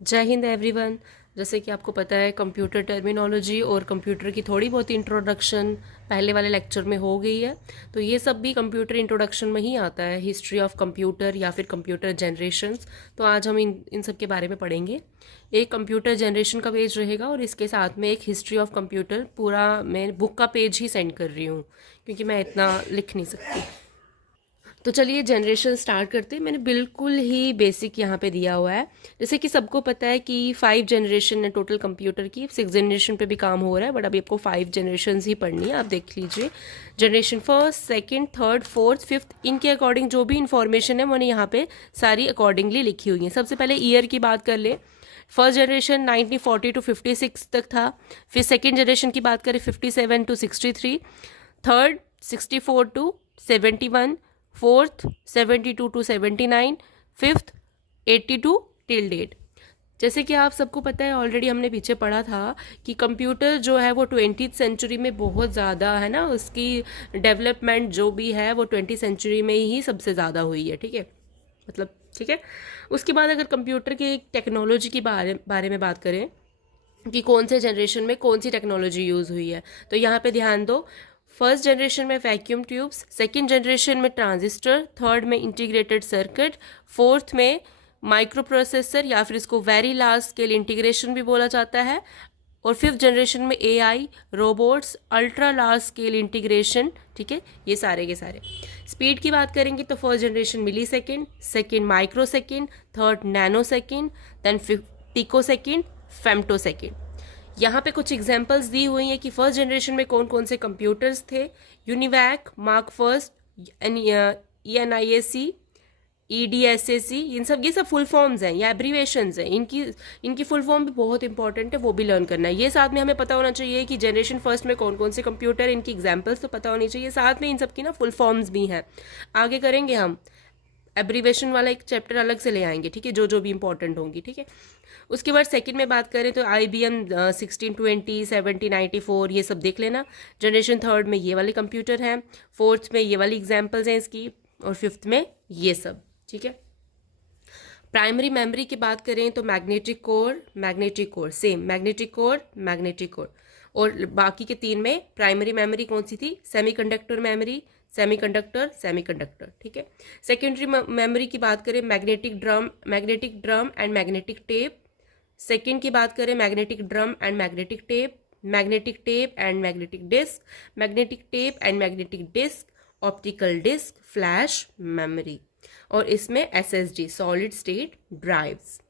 जय हिंद एवरीवन। जैसे कि आपको पता है कंप्यूटर टर्मिनोलॉजी और कंप्यूटर की थोड़ी बहुत इंट्रोडक्शन पहले वाले लेक्चर में हो गई है। तो ये सब भी कंप्यूटर इंट्रोडक्शन में ही आता है, हिस्ट्री ऑफ कंप्यूटर या फिर कंप्यूटर जनरेशंस। तो आज हम इन सब के बारे में पढ़ेंगे। एक कंप्यूटर जनरेशन का पेज रहेगा और इसके साथ में एक हिस्ट्री ऑफ कंप्यूटर पूरा मैं बुक का पेज ही सेंड कर रही हूँ, क्योंकि मैं इतना लिख नहीं सकती। तो चलिए जनरेशन स्टार्ट करते हैं। मैंने बिल्कुल ही बेसिक यहाँ पे दिया हुआ है। जैसे कि सबको पता है कि 5 जनरेशन है टोटल कंप्यूटर की, 6 जनरेशन पे भी काम हो रहा है, बट अभी आपको 5 जनरेशन ही पढ़नी है। आप देख लीजिए generation first, second, third, fourth, fifth, इनके अकॉर्डिंग जो भी इंफॉर्मेशन है मैंने यहाँ पे सारी अकॉर्डिंगली लिखी हुई है। सबसे पहले ईयर की बात कर ले। फर्स्ट जनरेशन 1940 टू 56 तक था। फिर सेकेंड जनरेशन की बात करें 57 to 63, third 64 to 71, fourth 72 to 79, fifth 82 till date. जैसे कि आप सबको पता है, ऑलरेडी हमने पीछे पढ़ा था कि कंप्यूटर जो है वो 20th सेंचुरी में बहुत ज़्यादा है ना, उसकी डेवलपमेंट जो भी है वो 20th सेंचुरी में ही सबसे ज़्यादा हुई है। ठीक है, मतलब ठीक है। उसके बाद अगर कंप्यूटर की टेक्नोलॉजी के बारे में बात करें कि कौन से जनरेशन में कौन सी टेक्नोलॉजी यूज़ हुई है, तो यहाँ पे ध्यान दो। फर्स्ट जनरेशन में वैक्यूम ट्यूब्स, सेकेंड जनरेशन में ट्रांजिस्टर, थर्ड में इंटीग्रेटेड सर्किट, फोर्थ में माइक्रो प्रोसेसर या फिर इसको वेरी लार्ज स्केल इंटीग्रेशन भी बोला जाता है, और फिफ्थ जनरेशन में AI, robots, ultra large scale integration. ठीक है, ये सारे के सारे। स्पीड की बात करेंगे तो first generation millisecond, second microsecond, third nanosecond, then fifth picosecond, femtosecond. यहाँ पे कुछ एग्जांपल्स दी हुई हैं कि फर्स्ट जनरेशन में कौन कौन से कंप्यूटर्स थे। UNIVAC, mark first, ENIAC, EDSAC, ये सब फुल फॉर्म्स हैं या एब्रीवेशंस हैं। इनकी फुल फॉर्म भी बहुत इंपॉर्टेंट है, वो भी लर्न करना है। ये साथ में हमें पता होना चाहिए कि जनरेशन फर्स्ट में कौन कौन से कंप्यूटर, इनकी एग्जाम्पल्स तो पता होनी चाहिए, साथ में इन सब की ना फुल फॉर्म्स भी हैं। आगे करेंगे हम, एब्रीवेशन वाला एक चैप्टर अलग से ले आएंगे, ठीक है, जो भी इंपॉर्टेंट होंगी। ठीक है, उसके बाद सेकंड में बात करें तो IBM 1620, 1794, ये सब देख लेना। जनरेशन थर्ड में ये वाले कंप्यूटर हैं, फोर्थ में ये वाली एग्जाम्पल्स हैं इसकी, और फिफ्थ में ये सब। ठीक है, प्राइमरी मेमोरी की बात करें तो magnetic core same, magnetic core. और बाकी के तीन में प्राइमरी मेमोरी कौन सी थी? Semiconductor memory, semiconductor. ठीक है, सेकेंडरी मेमोरी की बात करें magnetic drum and magnetic tape. Second की बात करें magnetic drum and magnetic tape, magnetic tape and magnetic disk, magnetic tape and magnetic disk, optical disk, flash memory, और इसमें SSD solid state drives.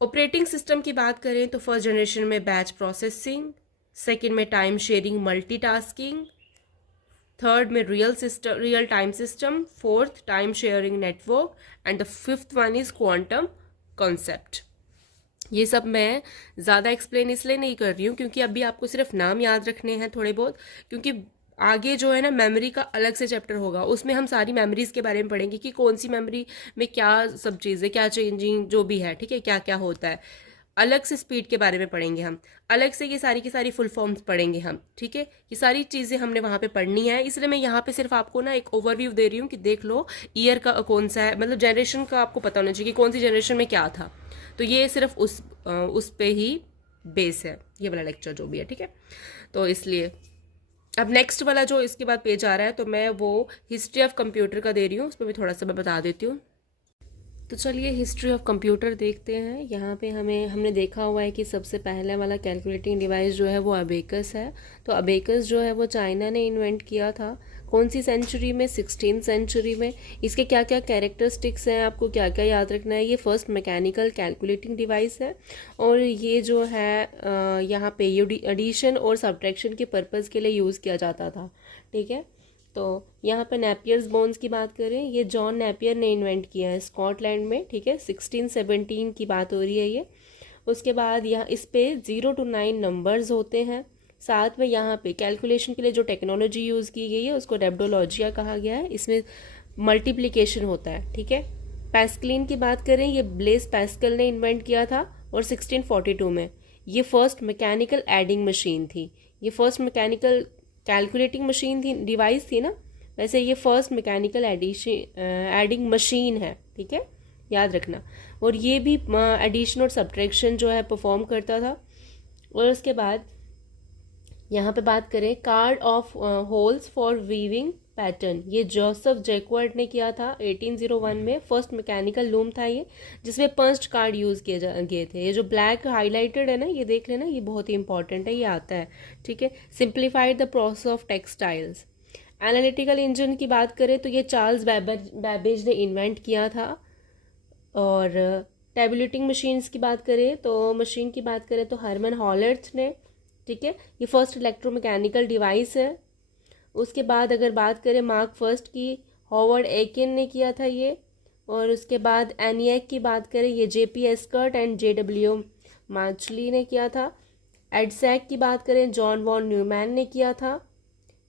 Operating system की बात करें तो first generation में बैच प्रोसेसिंग, सेकेंड में टाइम शेयरिंग मल्टीटास्किंग, थर्ड में real time system, fourth time sharing network, and the fifth one is quantum concept. ये सब मैं ज़्यादा एक्सप्लेन इसलिए नहीं कर रही हूँ क्योंकि अभी आपको सिर्फ नाम याद रखने हैं थोड़े बहुत, क्योंकि आगे जो है ना मेमोरी का अलग से चैप्टर होगा, उसमें हम सारी मेमोरीज के बारे में पढ़ेंगे कि कौन सी मेमोरी में क्या सब चीज़ें, क्या चेंजिंग जो भी है, ठीक है, क्या क्या होता है। अलग से स्पीड के बारे में पढ़ेंगे हम, अलग से ये सारी की सारी फुल फॉर्म्स पढ़ेंगे हम। ठीक है, ये सारी चीज़ें हमने वहाँ पे पढ़नी है, इसलिए मैं यहाँ पे सिर्फ आपको ना एक ओवरव्यू दे रही हूँ कि देख लो ईयर का कौन सा है, मतलब जनरेशन का आपको पता होना चाहिए कि कौन सी जनरेशन में क्या था। तो ये सिर्फ उस पे ही बेस है ये वाला लेक्चर जो भी है। ठीक है, तो इसलिए अब नेक्स्ट वाला जो इसके बाद पेज आ रहा है तो मैं वो हिस्ट्री ऑफ कंप्यूटर का दे रही हूँ, उस पर भी थोड़ा सा मैं बता देती हूँ। तो चलिए हिस्ट्री ऑफ कंप्यूटर देखते हैं। यहाँ पे हमने देखा हुआ है कि सबसे पहले वाला कैलकुलेटिंग डिवाइस जो है वो अबेकस है। तो अबेकस जो है वो चाइना ने इन्वेंट किया था। कौन सी सेंचुरी में? 16th सेंचुरी में। इसके क्या क्या कैरेक्टरिस्टिक्स हैं, आपको क्या क्या याद रखना है? ये फर्स्ट मैकेनिकल कैलकुलेटिंग डिवाइस है, और ये जो है यहाँ पे एडिशन और सब्ट्रैक्शन के पर्पज़ के लिए यूज़ किया जाता था। ठीक है, तो यहाँ पर नेपियर्स बोन्स की बात करें, ये जॉन नेपियर ने इन्वेंट किया है स्कॉटलैंड में। ठीक है, 1617 की बात हो रही है ये। उसके बाद यहाँ इस पे 0 to 9 नंबर्स होते हैं। साथ में यहाँ पे कैलकुलेशन के लिए जो टेक्नोलॉजी यूज़ की गई है उसको रेप्डोलॉजिया कहा गया है। इसमें मल्टीप्लिकेशन होता है। ठीक है, पैस्कलिन की बात करें, ये ब्लेस पैस्कल ने इन्वेंट किया था, और 1642 में। ये फर्स्ट मैकेनिकल एडिंग मशीन थी। ये फर्स्ट मैकेनिकल कैलकुलेटिंग मशीन थी, डिवाइस थी ना, वैसे ये फर्स्ट मैकेनिकल एडिंग मशीन है। ठीक है, याद रखना। और ये भी एडिशन और सब्ट्रैक्शन जो है परफॉर्म करता था। और उसके बाद यहाँ पे बात करें card of holes for weaving pattern, ये जोसेफ जैक्वार्ड ने किया था 1801 में। फर्स्ट मैकेनिकल लूम था ये, जिसमें पंच्ड कार्ड यूज़ किए गए थे। ये जो ब्लैक हाईलाइटेड है ना, ये देख लेना, ये बहुत ही इंपॉर्टेंट है, ये आता है, ठीक है। Simplified the process of textiles. Analytical engine की बात करें तो ये चार्ल्स बैबेज ने इन्वेंट किया था। और टेबुलेटिंग मशीन्स की बात करें तो हरमन हॉलर्थ ने, ठीक है। ये फर्स्ट इलेक्ट्रोमैकेनिकल डिवाइस है। उसके बाद अगर बात करें मार्क फर्स्ट की, हॉवर्ड एकिन ने किया था ये। और उसके बाद एनियक की बात करें, ये जेपी एस्कर्ट एंड जेडब्ल्यू मार्चली ने किया था। एडसैक की बात करें, जॉन वॉन न्यूमैन ने किया था।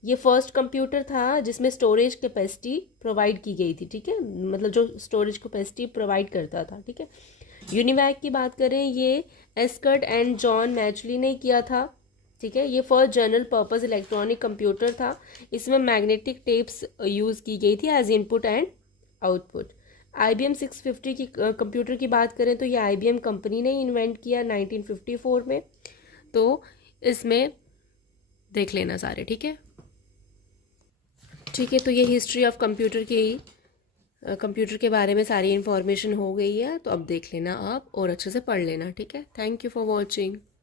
ये फर्स्ट कंप्यूटर था जिसमें स्टोरेज कैपेसिटी प्रोवाइड की गई थी, ठीक है, मतलब जो स्टोरेज कैपेसिटी प्रोवाइड करता था, ठीक है। यूनिवैक की बात करें, ये एस्कर्ट एंड जॉन मैचली ने किया था, ठीक है। ये first general purpose electronic computer था। इसमें मैग्नेटिक टेप्स यूज़ की गई थी as input and output. IBM 650 की कंप्यूटर की बात करें तो ये IBM कंपनी ने इन्वेंट किया 1954 में। तो इसमें देख लेना सारे, ठीक है, ठीक है। तो ये हिस्ट्री ऑफ कंप्यूटर के बारे में सारी इन्फॉर्मेशन हो गई है। तो अब देख लेना आप और अच्छे से पढ़ लेना, ठीक है। Thank you for watching.